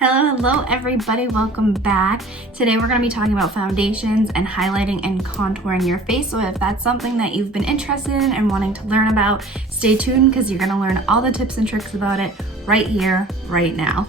Hello everybody, welcome back. Today we're going to be talking about foundations and highlighting and contouring your face. So if that's something that you've been interested in and wanting to learn about, stay tuned because you're going to learn all the tips and tricks about it right here, right now.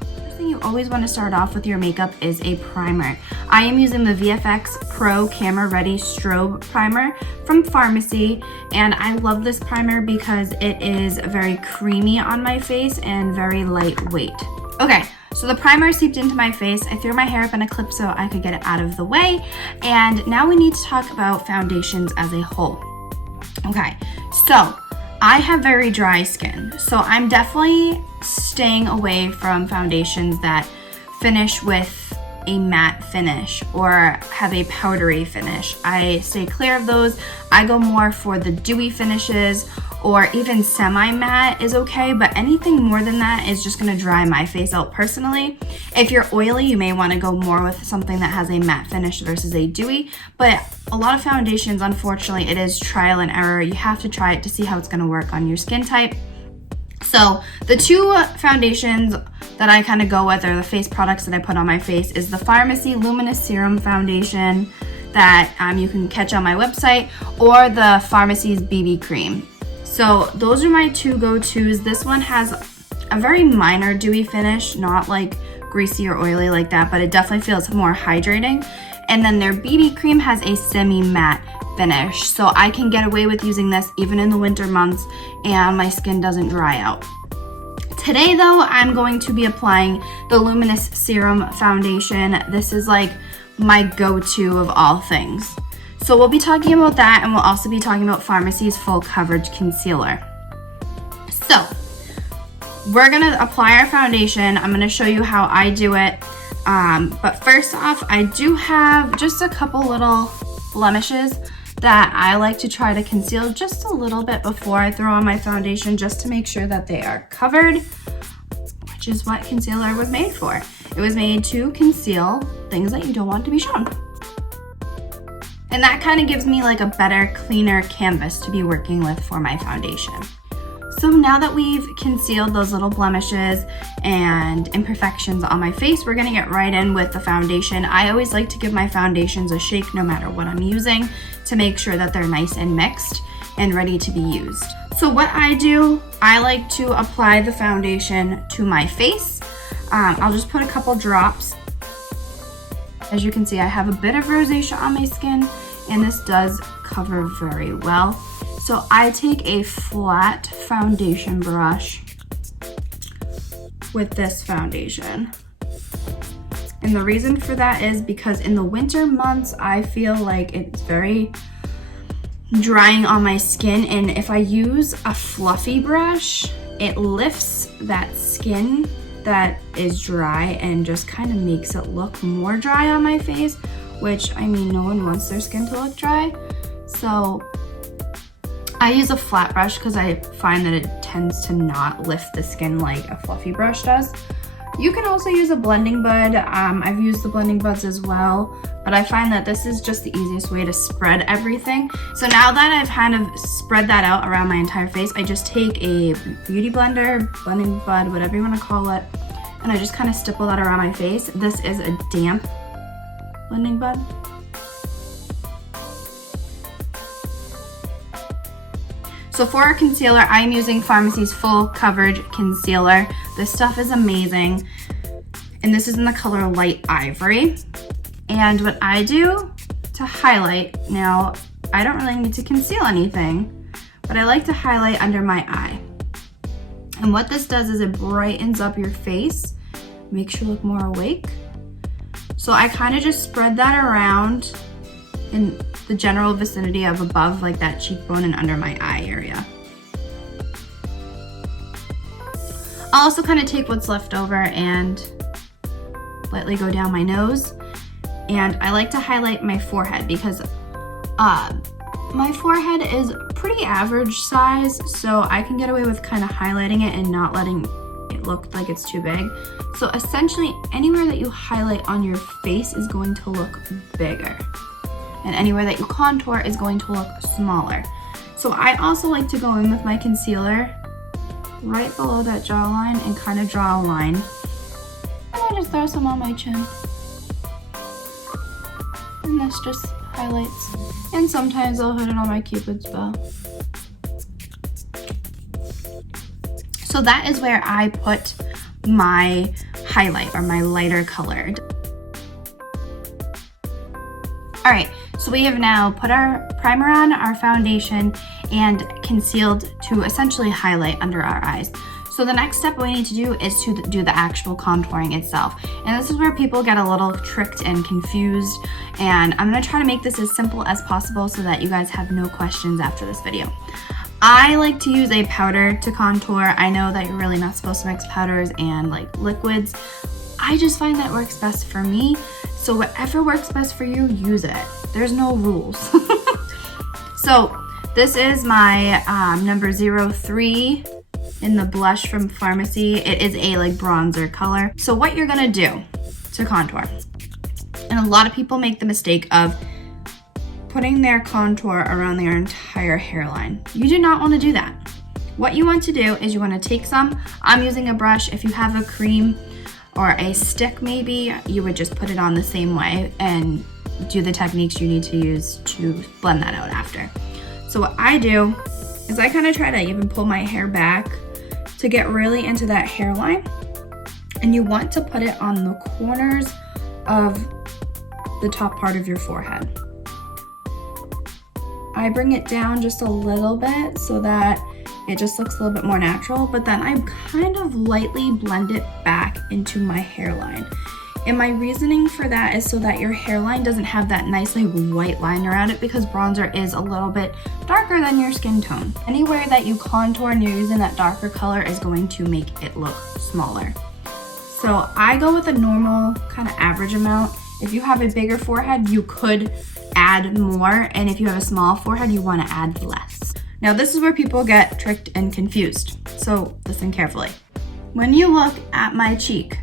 First thing you always want to start off with your makeup is a primer. I am using the VFX Pro Camera Ready Strobe Primer from Farmacy, and I love this primer because it is very creamy on my face and very lightweight. Okay, so the primer seeped into my face. I threw my hair up in a clip so I could get it out of the way. And now we need to talk about foundations as a whole. Okay, so I have very dry skin. So I'm definitely staying away from foundations that finish with a matte finish or have a powdery finish. I stay clear of those. I go more for the dewy finishes, or even semi-matte is okay, but anything more than that is just gonna dry my face out personally. If you're oily, you may wanna go more with something that has a matte finish versus a dewy, but a lot of foundations, unfortunately, it is trial and error. You have to try it to see how it's gonna work on your skin type. So the two foundations that I kind of go with, or the face products that I put on my face, is the Farmacy Luminous Serum Foundation that you can catch on my website, or the Farmacy's BB Cream. So those are my two go-tos. This one has a very minor dewy finish, not like greasy or oily like that, but it definitely feels more hydrating. And then their BB cream has a semi-matte finish. So I can get away with using this even in the winter months and my skin doesn't dry out. Today though, I'm going to be applying the Luminous Serum Foundation. This is like my go-to of all things. So we'll be talking about that, and we'll also be talking about Farmacy's Full Coverage Concealer. So we're gonna apply our foundation. I'm gonna show you how I do it. But first off, I do have just a couple little blemishes that I like to try to conceal just a little bit before I throw on my foundation, just to make sure that they are covered, which is what concealer was made for. It was made to conceal things that you don't want to be shown. And that kind of gives me like a better, cleaner canvas to be working with for my foundation. So now that we've concealed those little blemishes and imperfections on my face, we're gonna get right in with the foundation. I always like to give my foundations a shake no matter what I'm using to make sure that they're nice and mixed and ready to be used. So what I do, I like to apply the foundation to my face. I'll just put a couple drops. As you can see, I have a bit of rosacea on my skin, and this does cover very well. So I take a flat foundation brush with this foundation. And the reason for that is because in the winter months, I feel like it's very drying on my skin, and if I use a fluffy brush, it lifts that skin that is dry and just kind of makes it look more dry on my face, which, I mean, no one wants their skin to look dry. So I use a flat brush because I find that it tends to not lift the skin like a fluffy brush does. You can also use a blending bud. I've used the blending buds as well, but I find that this is just the easiest way to spread everything. So now that I've kind of spread that out around my entire face, I just take a beauty blender, blending bud, whatever you want to call it, and I just kind of stipple that around my face. This is a damp blending bud. So for our concealer, I am using Farmacy's Full Coverage Concealer. This stuff is amazing. And this is in the color Light Ivory. And what I do to highlight, now I don't really need to conceal anything, but I like to highlight under my eye. And what this does is it brightens up your face, makes you look more awake. So I kind of just spread that around in the general vicinity of above, like that cheekbone and under my eye area. I'll also kind of take what's left over and lightly go down my nose. And I like to highlight my forehead because my forehead is pretty average size, so I can get away with kind of highlighting it and not letting it look like it's too big. So essentially, anywhere that you highlight on your face is going to look bigger, and anywhere that you contour is going to look smaller. So I also like to go in with my concealer right below that jawline and kind of draw a line I just throw some on my chin. And this just highlights. And sometimes I'll hit it on my Cupid's bow. So that is where I put my highlight, or my lighter colored. All right, so we have now put our primer on, our foundation, and concealed to essentially highlight under our eyes. So the next step we need to do is to do the actual contouring itself. And this is where people get a little tricked and confused. And I'm gonna try to make this as simple as possible so that you guys have no questions after this video. I like to use a powder to contour. I know that you're really not supposed to mix powders and like liquids. I just find that works best for me. So whatever works best for you, use it. There's no rules. So this is my number 03 in the blush from Pharmacy. It is a like bronzer color. So what you're gonna do to contour, and a lot of people make the mistake of putting their contour around their entire hairline. You do not want to do that. What you want to do is you want to take some, I'm using a brush. If you have a cream or a stick maybe, you would just put it on the same way and do the techniques you need to use to blend that out after. So what I do is I kind of try to even pull my hair back to get really into that hairline. And you want to put it on the corners of the top part of your forehead. I bring it down just a little bit so that it just looks a little bit more natural, but then I kind of lightly blend it back into my hairline. And my reasoning for that is so that your hairline doesn't have that nice like white line around it, because bronzer is a little bit darker than your skin tone. Anywhere that you contour and you're using that darker color is going to make it look smaller. So I go with a normal kind of average amount. If you have a bigger forehead, you could add more, and if you have a small forehead, you want to add less. Now this is where people get tricked and confused, so listen carefully. When you look at my cheek,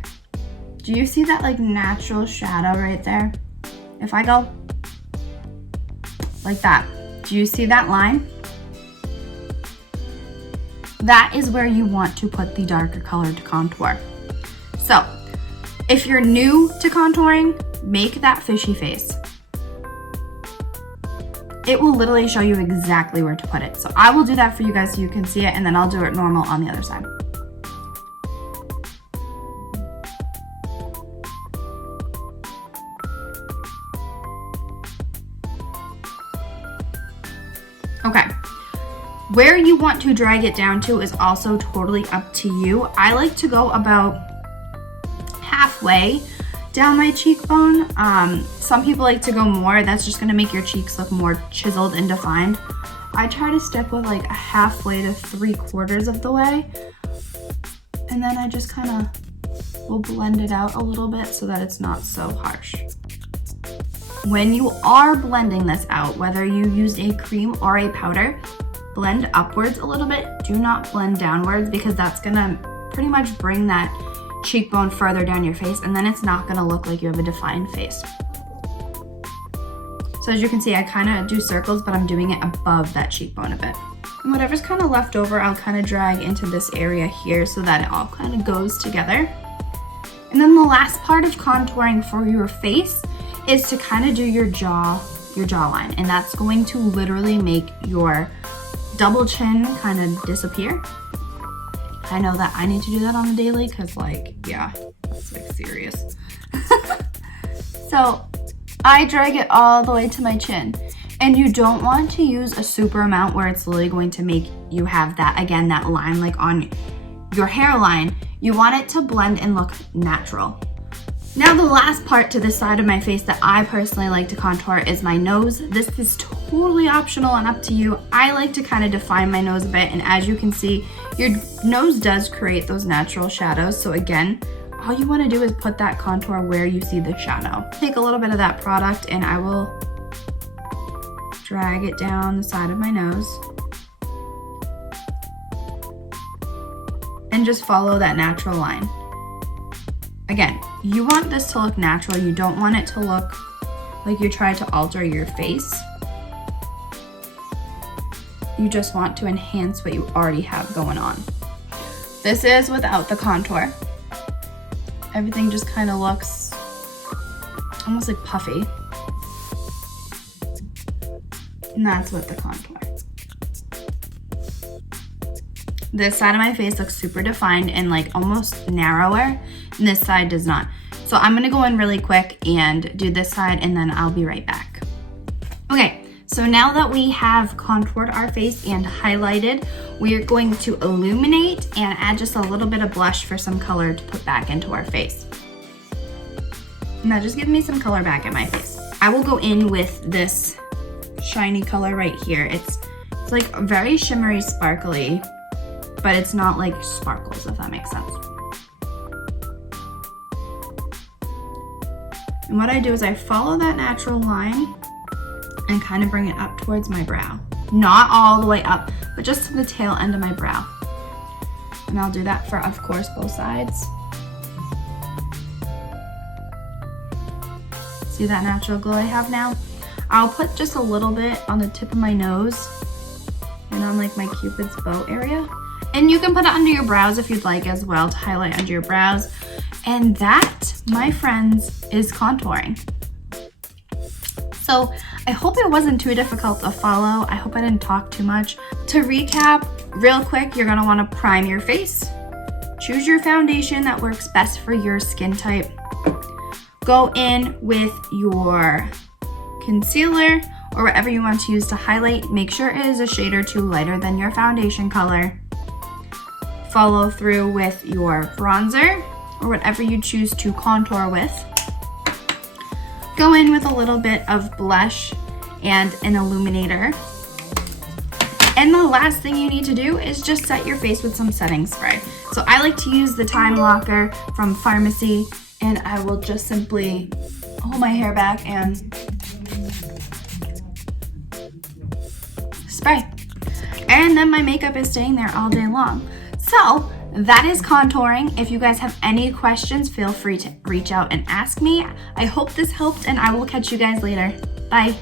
do you see that like natural shadow right there? If I go like that, do you see that line? That is where you want to put the darker color to contour. So if you're new to contouring, make that fishy face. It will literally show you exactly where to put it. So I will do that for you guys so you can see it, and then I'll do it normal on the other side. Okay, where you want to drag it down to is also totally up to you. I like to go about halfway down my cheekbone. Some people like to go more. That's just gonna make your cheeks look more chiseled and defined. I try to stick with like a halfway to 3/4 of the way. And then I just kind of will blend it out a little bit so that it's not so harsh. When you are blending this out, whether you used a cream or a powder, blend upwards a little bit. Do not blend downwards, because that's gonna pretty much bring that cheekbone further down your face, and then it's not gonna look like you have a defined face. So as you can see, I kind of do circles, but I'm doing it above that cheekbone a bit. And whatever's kind of left over, I'll kind of drag into this area here so that it all kind of goes together. And then the last part of contouring for your face is to kind of do your jawline, and that's going to literally make your double chin kind of disappear. I know that I need to do that on the daily, because like, yeah, that's like serious. So I drag it all the way to my chin, and you don't want to use a super amount where it's literally going to make you have that, again, that line like on your hairline. You want it to blend and look natural. Now the last part to this side of my face that I personally like to contour is my nose. This is totally optional and up to you. I like to kind of define my nose a bit, and as you can see, your nose does create those natural shadows. So again, all you want to do is put that contour where you see the shadow. Take a little bit of that product and I will drag it down the side of my nose and just follow that natural line. Again, you want this to look natural. You don't want it to look like you try to alter your face. You just want to enhance what you already have going on. This is without the contour. everything just kind of looks almost like puffy. And that's with the contour. This side of my face looks super defined and like almost narrower, and this side does not. So I'm gonna go in really quick and do this side, and then I'll be right back. Okay, so now that we have contoured our face and highlighted, we are going to illuminate and add just a little bit of blush for some color to put back into our face. Now just give me some color back in my face. I will go in with this shiny color right here. It's like very shimmery, sparkly, but it's not like sparkles, if that makes sense. And what I do is I follow that natural line and kind of bring it up towards my brow. Not all the way up, but just to the tail end of my brow. And I'll do that for, of course, both sides. See that natural glow I have now? I'll put just a little bit on the tip of my nose and on like my Cupid's bow area. And you can put it under your brows if you'd like as well, to highlight under your brows. And that, my friends, is contouring. So I hope it wasn't too difficult to follow. I hope I didn't talk too much. To recap, real quick, you're gonna wanna prime your face. Choose your foundation that works best for your skin type. Go in with your concealer or whatever you want to use to highlight. Make sure it is a shade or two lighter than your foundation color. Follow through with your bronzer or whatever you choose to contour with. Go in with a little bit of blush and an illuminator. And the last thing you need to do is just set your face with some setting spray. So I like to use the Time Locker from Pharmacy, and I will just simply hold my hair back and spray. And then my makeup is staying there all day long. So that is contouring. If you guys have any questions, feel free to reach out and ask me. I hope this helped, and I will catch you guys later. Bye.